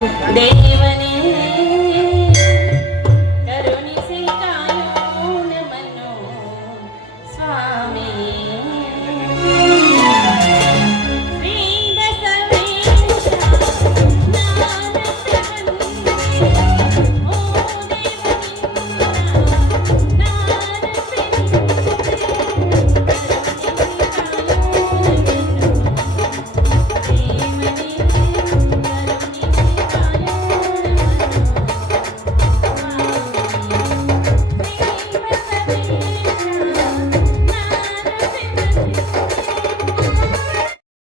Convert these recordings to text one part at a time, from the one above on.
ದೇವನೇ ಕರುಣಿಸಿ ಕಾಯೋ ನಮ್ಮನ್ನು ಸ್ವಾಮಿ. ಶ್ರೀ ಬಸವೇಶ ನಾನಂತೆ ಬಂದೆ, ಓ ದೇವನಿಂದ ನಾನಂತೆ ನಿಂತೆ, ಕರುಣಿಸಿ ಕಾಯೋ ನಮ್ಮನ್ನು ದೇವನೇ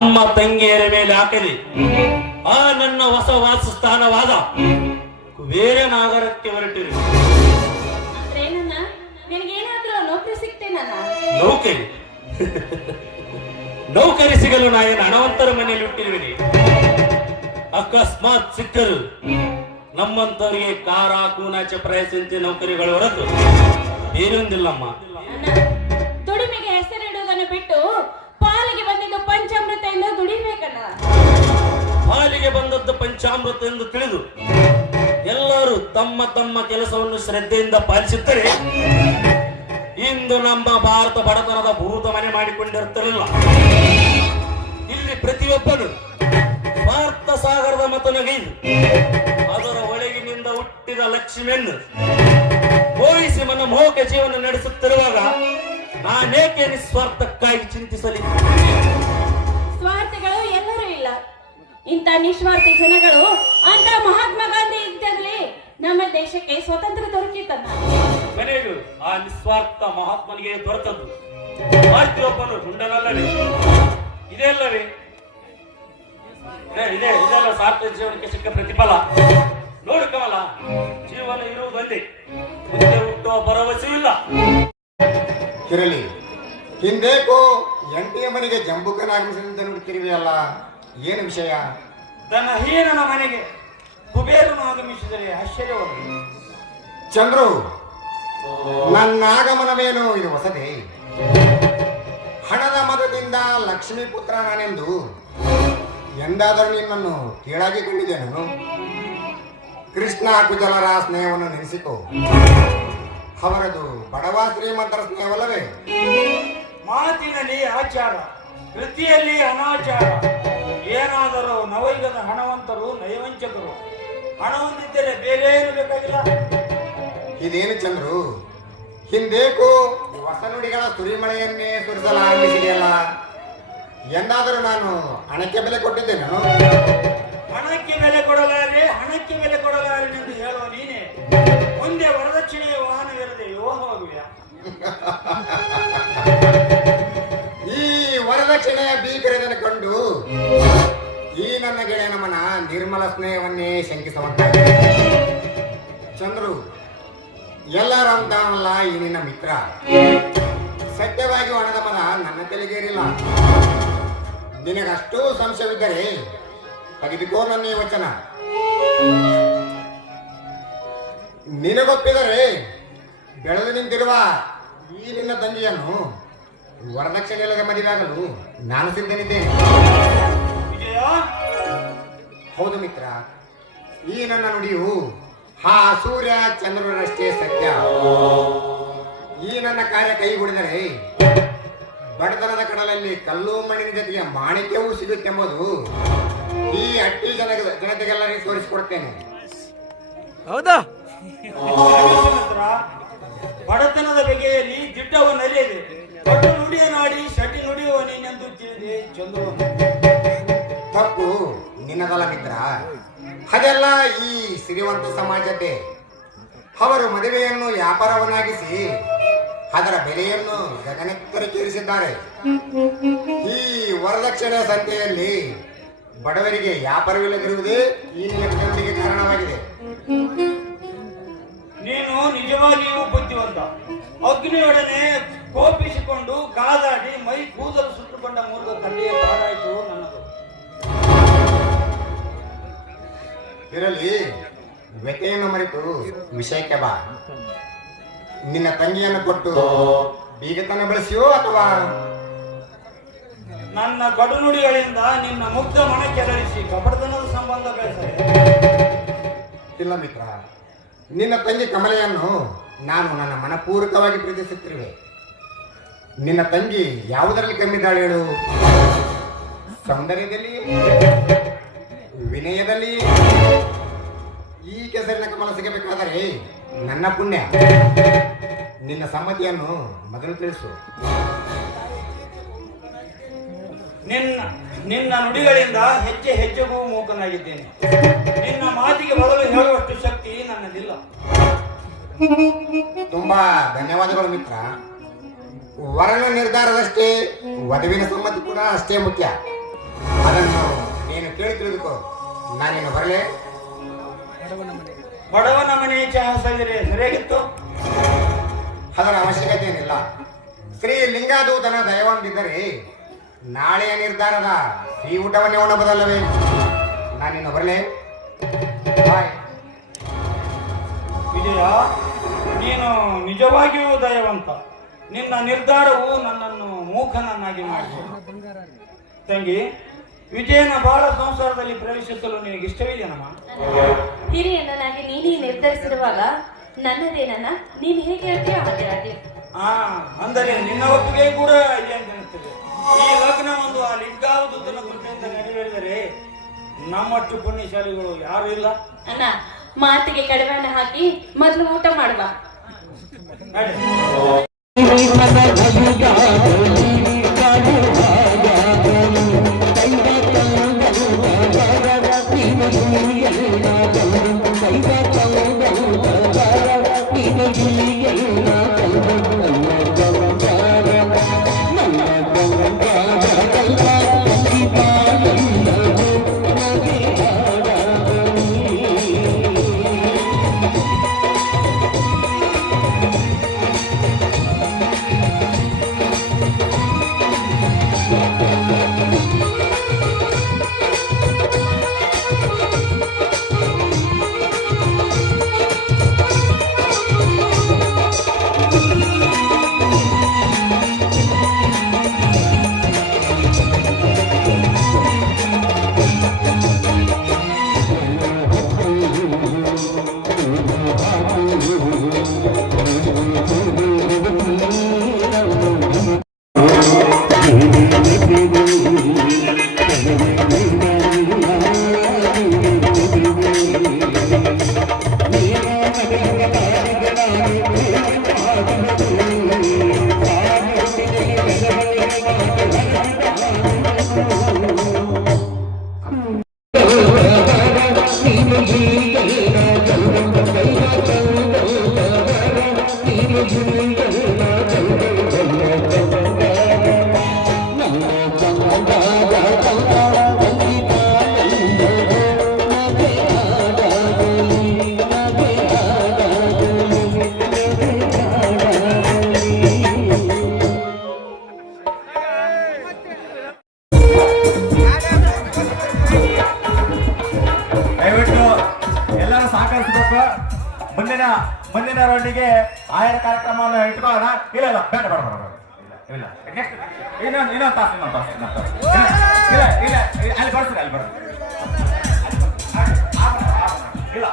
ನಮ್ಮ ತಂಗಿಯರ ಮೇಲೆ ಹಾಕದೆ ಆ ನನ್ನ ಹೊಸ ವಾಸಸ್ಥಾನವಾದ ಕುಬೇರ ನಾಗರಕ್ಕೆ ಹೊರಟಿರು. ನಿನಗೇನಾದ್ರೂ ನೌಕರಿ ಸಿಗ್ತೇನಲ್ಲ? ನೌಕರಿ ನೌಕರಿ ಸಿಗಲು ನಾ ಏನು ಹಣವಂತರ ಮನೆಯಲ್ಲಿ ಹುಟ್ಟಿರುವಿನಿ. ಅಕಸ್ಮಾತ್ ಸಿಕ್ಕರು ನಮ್ಮಂತವರಿಗೆ ಕಾರ ಕೂನಾಚ ಪ್ರಯತ್ನಿಸಿ ನೌಕರಿಗಳು ಹೊರತು ಏನೊಂದಿಲ್ಲಮ್ಮ. ದುಡಿಮೆಗೆ ಹೆಸರಿಡುವುದನ್ನು ಬಿಟ್ಟು ಪಾಲಿಗೆ ಬಂದಿದ್ದು ಪಂಚಾಮೃತ ಎಂದು ದುಡಿಬೇಕಲ್ಲ. ಪಾಲಿಗೆ ಬಂದದ್ದು ಪಂಚಾಮೃತ ಎಂದು ತಿಳಿದು ಎಲ್ಲರೂ ತಮ್ಮ ತಮ್ಮ ಕೆಲಸವನ್ನು ಶ್ರದ್ಧೆಯಿಂದ ಪಾಲಿಸಿದ್ದರೆ ಇಂದು ನಮ್ಮ ಭಾರತ ಬಡತನದ ಭೂತ ಮನೆ ಮಾಡಿಕೊಂಡಿರುತ್ತಿರಲಿಲ್ಲ. ಇಲ್ಲಿ ಪ್ರತಿಯೊಬ್ಬನು ಭಾರತ ಸಾಗರದ ಮತನಗೈದು ಅದರ ಒಳಗಿನಿಂದ ಹುಟ್ಟಿದ ಲಕ್ಷ್ಮಿಯನ್ನು ಹೋಲಿಸಿ ಮನ ಮೋಹಕ ಜೀವನ ನಡೆಸುತ್ತಿರುವಾಗ ನಾನೇಕೆ ನಿಸ್ವಾರ್ಥಕ್ಕಾಗಿ ಚಿಂತಿಸಲಿ? ಸ್ವಾರ್ಥಗಳು ಎಲ್ಲರೂ ಇಲ್ಲ. ಇಂಥ ನಿಸ್ವಾರ್ಥಿ ಜನಗಳು ಅಂತ ಮಹಾತ್ಮ ಗಾಂಧಿ ಇದ್ದಲ್ಲಿ ನಮ್ಮ ದೇಶಕ್ಕೆ ಸ್ವತಂತ್ರ ದೊರಕಿತನ್ನ. ಮನೆಯು ಆ ನಿಸ್ವಾರ್ಥ ಮಹಾತ್ಮನಿಗೆ ದೊರೆತದ್ದು ಭಾರತೀಯೊಬ್ಬನು ಗುಂಡನಲ್ಲವೇ? ಇದೆಲ್ಲವೇ ಇದೆಲ್ಲ ಸಾರ್ಥಕ ಜೀವನಕ್ಕೆ ಸಿಕ್ಕ ಪ್ರತಿಫಲ. ನೋಡು ಕಮಲ, ಜೀವನ ಇರುವುದೊಂದೇ, ಮುಂದೆ ಹುಟ್ಟುವ ಭರವಸೆ ಇಲ್ಲ. ಇರಲಿ, ಹಿಂದೇಕೋ ಎಂಟಿಯ ಮನೆಗೆ ಜಂಬುಕನ ಆಗಮಿಸಿದಂತೆ ನೋಡುತ್ತಿರುವೆಯಲ್ಲ, ಏನು ವಿಷಯ? ಧನಹೀನನ ಮನೆಗೆ ಕುಬೇರನು ಆಗಮಿಸಿದರೆ ಆಶ್ಚರ್ಯವಾಗಿ. ಚಂದ್ರು, ನನ್ನ ಆಗಮನವೇನು ಇದು ಹೊಸದೇ? ಹಣದ ಮದದಿಂದ ಲಕ್ಷ್ಮೀ ಪುತ್ರ ನಾನೆಂದು ಎಂದಾದರೂ ನಿನ್ನನ್ನು ಕೀಳಾಗಿ ಕೊಂಡಿದ್ದೇನು? ಕೃಷ್ಣ ಕುಜಲರ ಸ್ನೇಹವನ್ನು ನೆನೆಸಿಕೋ. ಅವರದು ಬಡವ ಶ್ರೀಮಂತರ ಸ್ನೇಹವಲ್ಲವೇ? ಮಾತಿನಲ್ಲಿ ಆಚಾರ, ಕೃತಿಯಲ್ಲಿ ಅನಾಚಾರ. ಏನಾದರೂ ನವಯುಗದ ಹಣವಂತರು ನಯವಂಚಕರು. ಹಣ ಹೊಂದಿದ್ದರೆ ಬೇರೆ ಏನು ಬೇಕಾಗಿಲ್ಲ. ಇದೇನು ಚಂದ್ರು, ಹಿಂದೇಕೋ ಹೊಸ ನುಡಿಗಳ ಸುರಿಮಳೆಯನ್ನೇ ಸುರಿಸಲು ಆರಂಭಿಸಿದೆಯಲ್ಲ, ಎಂದಾದರೂ ನಾನು ಹಣಕ್ಕೆ ಬೆಲೆ ಕೊಟ್ಟಿದ್ದೇನೆ? ಹಣಕ್ಕೆ ಬೆಲೆ ಕೊಡಲಾರೆ, ಹಣಕ್ಕೆ ಬೆಲೆ ಕೊಡಲಾರೆನೆಂದು ಹೇಳುವ ನೀನೆ ಮುಂದೆ ವರದಕ್ಷಿಣೆಯ ವಾಹನವಿರದೆ ಯೋಗವಾಗುವೆಯಾ? ಈ ವರದಕ್ಷಿಣೆಯ ಭೀಕರದನ್ನು ಕಂಡು ಈ ನನ್ನ ಗೆಳೆಯನ ಮನ ನಿರ್ಮಲ ಸ್ನೇಹವನ್ನೇ ಶಂಕಿಸುವಂತಾಗಿದೆ. ಚಂದ್ರು, ಎಲ್ಲರಂತಾನಲ್ಲ ಈ ನಿನ್ನ ಮಿತ್ರ. ಸತ್ಯವಾಗಿ ಹಣದ ಮನ ನನ್ನ ತಲೆಗೇರಿಲ್ಲ. ನಿನಗಷ್ಟೂ ಸಂಶಯವಿದ್ದರೆ ತೆಗೆದುಕೋ ನನ್ನ ಈ ವಚನ. ನಿನಗೊಪ್ಪಿದರೆ ಬೆಳೆದು ನಿಂತಿರುವ ಈ ನಿನ್ನ ತಂಗಿಯನ್ನು ವರದಕ್ಷಿಣೆ ಇಲ್ಲದೆ ಮದುವೆಯಾಗಲು ನಾನು ಸಿದ್ಧನಿದ್ದೇನೆ. ಹೌದು ಮಿತ್ರ, ಈ ನನ್ನ ನುಡಿಯು ಆ ಸೂರ್ಯ ಚಂದ್ರರಷ್ಟೇ ಸತ್ಯ. ಈ ನನ್ನ ಕಾರ್ಯ ಕೈಗೂಡಿದರೆ ಬಡತನದ ಕಡಲಲ್ಲಿ ಕಲ್ಲು ಮಣ್ಣಿನ ಜೊತೆಗೆ ಮಾಣಿಕ್ಯವೂ ಸಿಗುತ್ತೆಂಬುದು ಈ ಅಟ್ಟಿ ಜನತೆಗೆಲ್ಲರಿಗೂ ತೋರಿಸಿಕೊಡ್ತೇನೆ. ಹೌದಾ? ಬಡತನದ ಬಗೆಯಲ್ಲಿ ದಿಟ್ಟವನ್ನು ಅರಿಯದೆ ಪಟ್ಟು ನುಡಿಯ ನಾಡಿ ಶಟಿ ನುಡಿಯುವ ನೀನೆಂದು ತಿಳಿದೆ ಚಂದ್ರು. ತಪ್ಪು ನಿನ್ನದಲ್ಲ ಮಿತ್ರ, ಅದೆಲ್ಲ ಈ ಸಿರಿವಂತ ಸಮಾಜತೆ. ಅವರು ಮದುವೆಯನ್ನು ವ್ಯಾಪಾರವನ್ನಾಗಿಸಿ ಅದರ ಬೆಲೆಯನ್ನು ಗಗನೆತ್ತರಕ್ಕೇರಿಸಿದ್ದಾರೆ. ಈ ವರದಕ್ಷಿಣೆ ಸಂತೆಯಲ್ಲಿ ಬಡವರಿಗೆ ವ್ಯಾಪಾರವಿಲ್ಲದಿರುವುದೇ ಈ ನಿಯಮಗಳಿಗೆ ಕಾರಣವಾಗಿದೆ. ನೀನು ನಿಜವಾಗಿಯೂ ಬುದ್ಧಿವಂತ. ಅಗ್ನಿಯೊಡನೆ ಕೋಪಿಸಿಕೊಂಡು ಕಾದಾಡಿ ಮೈ ಕೂದಲು ಸುಟ್ಟುಕೊಂಡ ಮೂಲಕ ಕಲ್ಲಿಯ ಕಾಡಾಯಿತು ನನ್ನದು. ಇರಲಿ, ವ್ಯತೆಯನ್ನು ಮರೆತು ವಿಷಯಕ್ಕೆ ಬಾ. ನಿನ್ನ ತಂಗಿಯನ್ನು ಕೊಟ್ಟು ಬೀಗತನ ಬೆಳೆಸಿಯೋ ಅಥವಾ ನನ್ನ ಗಡುನುಡಿಗಳಿಂದ ನಿನ್ನ ಮುಗ್ಧ ಮನ ಕೆರಳಿಸಿ ಕಪಟತನದ ಸಂಬಂಧ ಬೆಳೆಸದೆ. ಇಲ್ಲ ಮಿತ್ರ, ನಿನ್ನ ತಂಗಿ ಕಮಲೆಯನ್ನು ನಾನು ನನ್ನ ಮನಪೂರ್ವಕವಾಗಿ ಪ್ರೀತಿಸುತ್ತಿರುವೆ. ನಿನ್ನ ತಂಗಿ ಯಾವುದರಲ್ಲಿ ಕಮ್ಮಿದ್ದಾಳೆ ಹೇಳು? ಸೌಂದರ್ಯದಲ್ಲಿ, ವಿನಯದಲ್ಲಿ. ಈ ಕೆಸರಿನ ಕಮಲ ಸಿಗಬೇಕಾದರೆ ನನ್ನ ಪುಣ್ಯ. ನಿನ್ನ ಸಮ್ಮತಿಯನ್ನು ಮೊದಲು ತಿಳಿಸು. ನಿನ್ನ ನುಡಿಗಳಿಂದ ಹೆಜ್ಜೆ ಹೆಜ್ಜೆಗೂ ಮೂಕನಾಗಿದ್ದೇನೆ. ನಿನ್ನ ಮಾತಿಗೆ ಬದಲು ಹೇಳುವಷ್ಟು ಶಕ್ತಿ ನನ್ನಲ್ಲಿಲ್ಲ. ತುಂಬಾ ಧನ್ಯವಾದಗಳು ಮಿತ್ರ. ವರನ ನಿರ್ಧಾರದಷ್ಟೇ ವಧುವಿನ ಸಮ್ಮತಿ ಕೂಡ ಅಷ್ಟೇ ಮುಖ್ಯ. ಅದನ್ನು ನೀನು ಕೇಳಿ ತಿಳಿದುಕೋ. ನಾನೇನು ಬರಲೇ? ಬಡವನ ಮನೆ ಚಹಾ ಸವಿದರೆ ಸರಿಯಾಗಿತ್ತು. ಅದರ ಅವಶ್ಯಕತೆ ಏನಿಲ್ಲ. ಶ್ರೀ ಲಿಂಗಾದೂತನ ದಯವಂತಿದ್ದರೆ ನಾಳೆಯ ನಿರ್ಧಾರದ ಈ ಊಟವನ್ನೇ ಉಣ್ಣಬಹುದಲ್ಲವೇ? ನಾನಿನ್ನು ಬರಲೇ? ಬಾಯ್. ವಿಜಯ, ನೀನು ನಿಜವಾಗಿಯೂ ದಯವಂತ. ನಿನ್ನ ನಿರ್ಧಾರವು ನನ್ನನ್ನು ಮೂಕನನ್ನಾಗಿ ಮಾಡಿದೆ. ತಂಗಿ, ವಿಜಯನ ಬಾಳ ಸಂಸಾರದಲ್ಲಿ ಪ್ರವೇಶಿಸಲು ನಿನಗೆ ಇಷ್ಟವಿದೆಯಮ್ಮ? ಹಿರಿಯಣ್ಣನಾಗಿ ನೀನೇ ನಿರ್ಧರಿಸಿರುವಾಗ ನನ್ನದೇನನ್ನ ನೀನು ಹೇಗೆ ಹೇಳ್ತೀಯ ಹಾಗೆ ಹಾಗೆ. ಅಂದರೆ ನಿನ್ನ ಒಪ್ಪಿಗೆ ಕೂಡ ಇದೆ ಅಂತ ಅನಿಸ್ತದೆ. ಈ ಲಗ್ನ ಒಂದು ಆ ಲಿಂಗಾವಧೂತನ ಕೃಪೆಯಿಂದ ನೆರವೇರಿದರೆ ನಮ್ಮಷ್ಟು ಪುಣ್ಯಶಾಲಿಗಳು ಯಾರು ಇಲ್ಲ. ಅಣ್ಣ, ಮಾತಿಗೆ ಕಡಿವಾಣ ಹಾಕಿ ಮೊದಲು ಊಟ ಮಾಡುವ. ಮುಂದಿನ ರೌಂಡಿಗೆ ಆಹಾರ ಕಾರ್ಯಕ್ರಮವನ್ನು ಇಟ್ಕೊಳ್ಳೋಣ. ಇಲ್ಲ ಇಲ್ಲ ಬೇಡ ಬೇಡ ಬೇಡ ಇಲ್ಲ ನೆಕ್ಸ್ಟ್ ಇನ್ನೊಂದು ತಾಸು ಇಲ್ಲ ಇಲ್ಲ ಅಲ್ಲಿ ಬರ್ತೀರಿ ಅಲ್ಲಿ ಬರ್ತೀರಿ ಇಲ್ಲ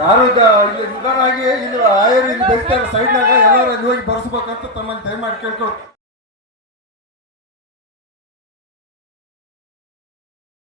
ನಾನು ಇಲ್ಲಿ ನಿಧಾನಾಗಿ ಇಲ್ಲಿ ಆಯರ್ ಇಲ್ಲಿ ಬೆಳಿತಾರೆ ಸೈಡ್ನಾಗ ಎಲ್ಲರೂ ಹೋಗಿ ಬರ್ಸ್ಬೇಕಂತ ತಮ್ಮನ್ನು ದಯಮಾಡಿ ಕೇಳ್ಕೊಳ್ತೀನಿ.